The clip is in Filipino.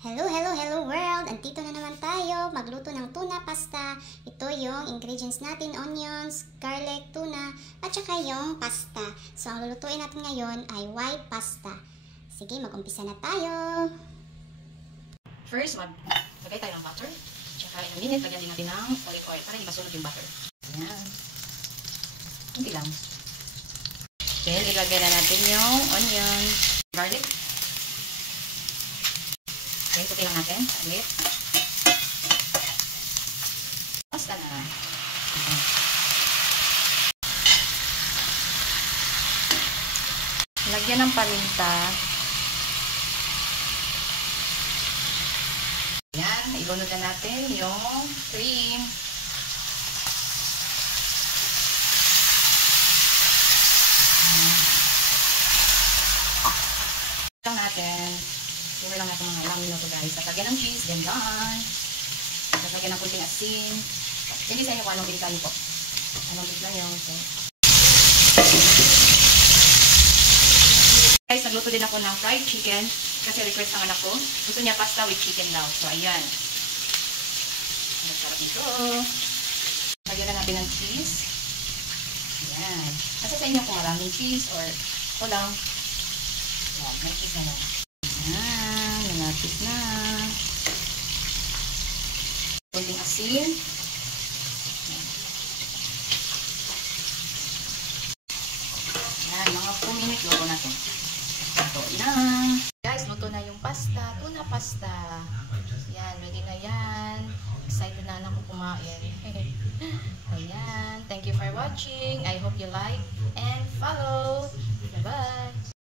Hello, hello, hello world! Andito na naman tayo magluto ng tuna pasta. Ito yung ingredients natin, onions, garlic, tuna, at saka yung pasta. So, ang lulutuin natin ngayon ay white pasta. Sige, mag-umpisa na tayo. First, maglagay tayo ng butter. Tsaka in a minute, lagyan din natin ng olive oil para hindi masunod yung butter. Ayan. Kunti lang. Then, ilagay na natin yung onion, garlic. Okay, puti lang natin. Ulit. Basta na. Lagyan ng paminta. Yan. Ilunod na natin yung cream. Lang natin. Simmer lang natin mga ilang minuto guys. At lagyan ng cheese, ganyan. At lagyan ng kunting asin. Hindi sa inyo kung anong pinita niyo po. Anong pinita niyo. Okay. Guys, nagluto din ako ng fried chicken. Kasi request ng anak ko. Gusto niya pasta with chicken daw. So, ayan. Masarap nito. Lagyan na natin ng cheese. Ayan. Nasa sa inyo kung maraming cheese or walang. Ayan, may cheese na lang. Ayan, nalapit na. Kunting asin. Ayan, mga 2 minutes luto natin. Luto na. Guys, luto na yung pasta. Tuna pasta. Ayan, ready na yan. Excited na anak ko kumain. Ayan, thank you for watching. I hope you like and follow. Bye-bye.